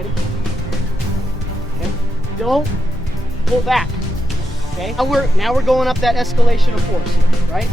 Ready? Okay. Don't pull back. Okay. Now we're going up that escalation of force here, right?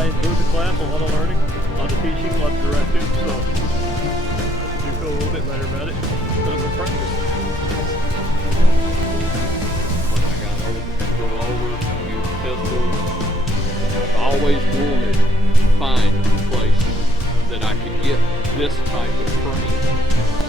I enjoyed the class, a lot of learning, a lot of teaching, a lot of directing, so I do feel a little bit better about it because of practice. When I got older, youth pistols, I've always wanted to find places that I could get this type of training.